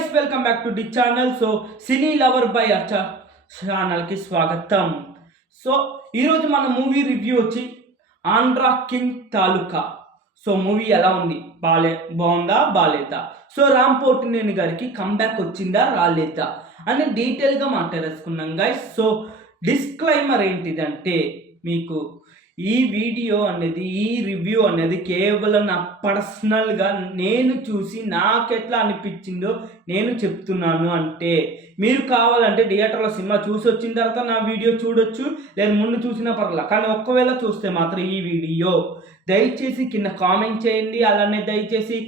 Guys, welcome back to the channel. So cine lover by Archa ఛానల్కి స్వాగతం. So ఈరోజు మన మూవీ రివ్యూ వచ్చి Andhra king Taluka. So movie ఎలా ఉంది, బాగుందా బాలేదా, సో రామ్ పోతినేని గారికి కంబ్యాక్ వచ్చిందా రాలేదా అని డీటెయిల్గా మాట్లాడేసుకున్నాం గైస్. సో డిస్క్లైమర్ ఏంటిదంటే, మీకు ఈ వీడియో అనేది, ఈ రివ్యూ అనేది కేవలం నా పర్సనల్గా నేను చూసి నాకెట్లా అనిపించిందో నేను చెప్తున్నాను. అంటే మీరు కావాలంటే థియేటర్లో సినిమా చూసి వచ్చిన తర్వాత నా వీడియో చూడొచ్చు, లేదా ముందు చూసినా పర్వాలేదు. కానీ ఒక్కవేళ చూస్తే మాత్రం ఈ వీడియో దయచేసి కింద కామెంట్ చేయండి. అలానే దయచేసి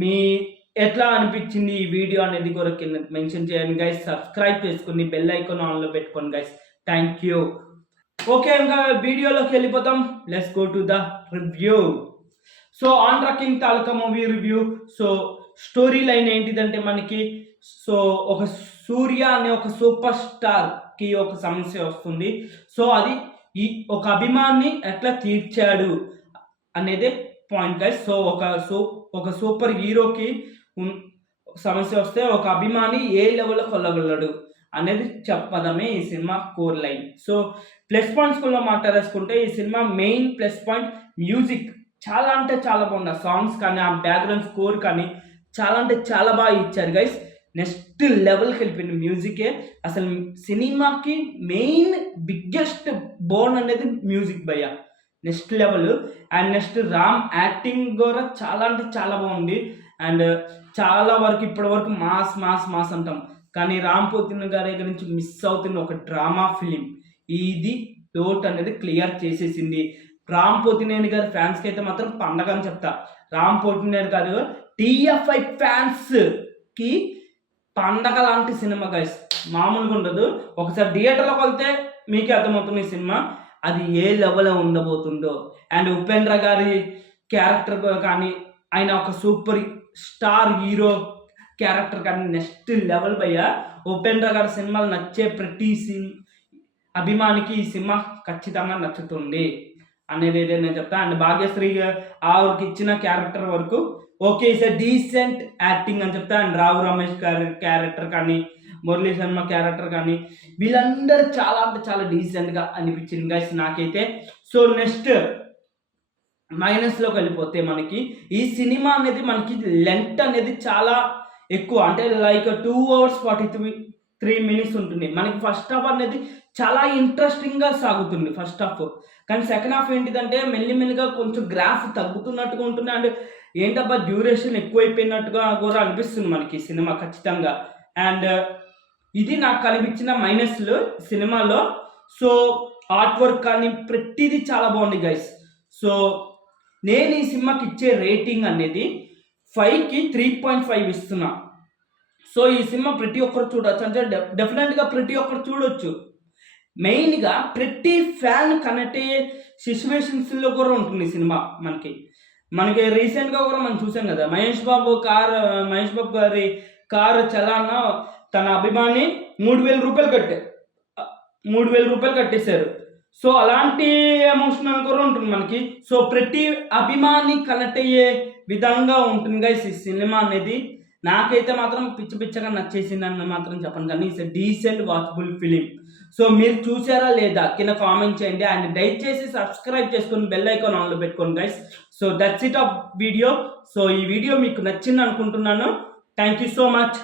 మీ ఎట్లా అనిపించింది ఈ వీడియో అనేది కూడా కింద మెన్షన్ చేయండి గైస్. సబ్స్క్రైబ్ చేసుకుని బెల్ ఐకాన్ ఆన్లో పెట్టుకోండి గైస్. Thank you. ఓకే, ఇంకా వీడియోలోకి వెళ్ళిపోతాం. Let's go to the review. So Andhra king taluka movie review. So story line ఏంటిదంటే, మనకి సో ఒక సూర్య అనే ఒక సూపర్ స్టార్కి ఒక సమస్య వస్తుంది. సో అది ఒక అభిమాన్ని ఎట్లా తీర్చాడు అనేదే పాయింట్ గైస్. సో ఒక సూపర్ హీరోకి సమస్య వస్తే ఒక అభిమాని ఏ లెవెల్లో కొల్లగలడు అనేది చెప్పడమే ఈ సినిమా కోర్ లైన్. సో ప్లస్ పాయింట్స్లో మాట్లాడేసుకుంటే, ఈ సినిమా మెయిన్ ప్లస్ పాయింట్ మ్యూజిక్. చాలా అంటే చాలా బాగుంది. ఆ సాంగ్స్ కానీ, ఆ బ్యాక్గ్రౌండ్ స్కోర్ కానీ చాలా అంటే చాలా బాగా ఇచ్చారు గైస్. నెక్స్ట్ లెవెల్కి వెళ్ళిపోయింది మ్యూజికే. అసలు సినిమాకి మెయిన్ బిగ్గెస్ట్ బోన్ అనేది మ్యూజిక్ భయ్య, next level. And next Ram acting కూడా చాలా అంటే చాలా బాగుంది. అండ్ చాలా వరకు ఇప్పటి వరకు మాస్ అంటాం, కానీ రామ్ పోతినేని గారి దగ్గర నుంచి మిస్ అవుతున్న ఒక డ్రామా ఫిలిం ఇది లోట్ అనేది క్లియర్ చేసేసింది. రామ్ పోతినేని గారి ఫ్యాన్స్కి అయితే మాత్రం పండగ అని చెప్తా. రామ్ పోతినేని గారు టీఎఫ్ఐ ఫ్యాన్స్కి పండగ లాంటి సినిమా గైస్, మామూలుగా ఉండదు. ఒకసారి థియేటర్లోకి వెళ్తే మీకే అర్థమవుతుంది ఈ సినిమా అది ఏ లెవెల్లో ఉండబోతుందో. అండ్ ఉపేంద్ర గారి క్యారెక్టర్ కానీ, ఆయన ఒక సూపర్ స్టార్ హీరో క్యారెక్టర్ కానీ నెక్స్ట్ లెవెల్ భయ్య. ఉపేంద్ర గారి సినిమాలు నచ్చే ప్రతి అభిమానికి ఈ సినిమా ఖచ్చితంగా నచ్చుతుంది అనేది అయితే నేను చెప్తాను. అండ్ భాగ్యశ్రీ ఆవిడకి ఇచ్చిన క్యారెక్టర్ వరకు okay, is a decent acting అని చెప్తా. అండ్ రావు రమేష్ గారి క్యారెక్టర్ కానీ, మురళీ శర్మ క్యారెక్టర్ కానీ, వీళ్ళందరూ చాలా అంటే చాలా డీసెంట్గా అనిపించింది గైస్ నాకైతే. సో నెక్స్ట్ మైనస్లోకి వెళ్ళిపోతే, మనకి ఈ సినిమా అనేది మనకి లెంత్ అనేది చాలా ఎక్కువ, అంటే లైక్ 2 hours 43 minutes ఉంటుంది. మనకి ఫస్ట్ హాఫ్ అనేది చాలా ఇంట్రెస్టింగ్గా సాగుతుంది ఫస్ట్ హాఫ్. కానీ సెకండ్ హాఫ్ ఏంటిదంటే మెల్లిమెల్లిగా కొంచెం గ్రాఫ్ తగ్గుతున్నట్టుగా ఉంటుంది. అండ్ ఏంటబ్బా డ్యూరేషన్ ఎక్కువైపోయినట్టుగా కూడా అనిపిస్తుంది మనకి సినిమా ఖచ్చితంగా. అండ్ ఇది నాకు కనిపించిన మైనస్లు సినిమాలో. సో ఆర్ట్ వర్క్ కానీ ప్రతిదీ చాలా బాగుంది గైస్. సో నేను ఈ సినిమాకి ఇచ్చే రేటింగ్ అనేది 5కి 3.5 ఇస్తున్నా. సో ఈ సినిమా ప్రతి ఒక్కరు చూడొచ్చు, అంటే డెఫినెట్గా ప్రతి ఒక్కరు చూడొచ్చు. మెయిన్గా ప్రతి ఫ్యాన్ కనెక్ట్ అయ్యే సిచ్యువేషన్స్లో కూడా ఉంటుంది ఈ సినిమా. మనకి రీసెంట్గా కూడా మనం చూసాం కదా, మహేష్ బాబు గారి కారు చలాన తన అభిమాని 3,000 రూపాయలు కట్టేశారు. సో అలాంటి ఎమోషనల్ కూడా ఉంటుంది మనకి. సో ప్రతి అభిమాని కనెక్ట్ అయ్యే విధంగా ఉంటుంది గైస్ ఈ సినిమా అనేది. నాకైతే మాత్రం పిచ్చగా నచ్చేసిందని మాత్రం చెప్పను, కానీ it's decent watchable film. So మీరు చూసారా లేదా కింద కామెంట్ చేయండి. అండ్ దయచేసి సబ్స్క్రైబ్ చేసుకొని బెల్ ఐకాన్ ఆన్లో పెట్టుకోండి guys. So that's it of video. So ఈ వీడియో మీకు నచ్చింది అనుకుంటున్నాను. Thank you so much.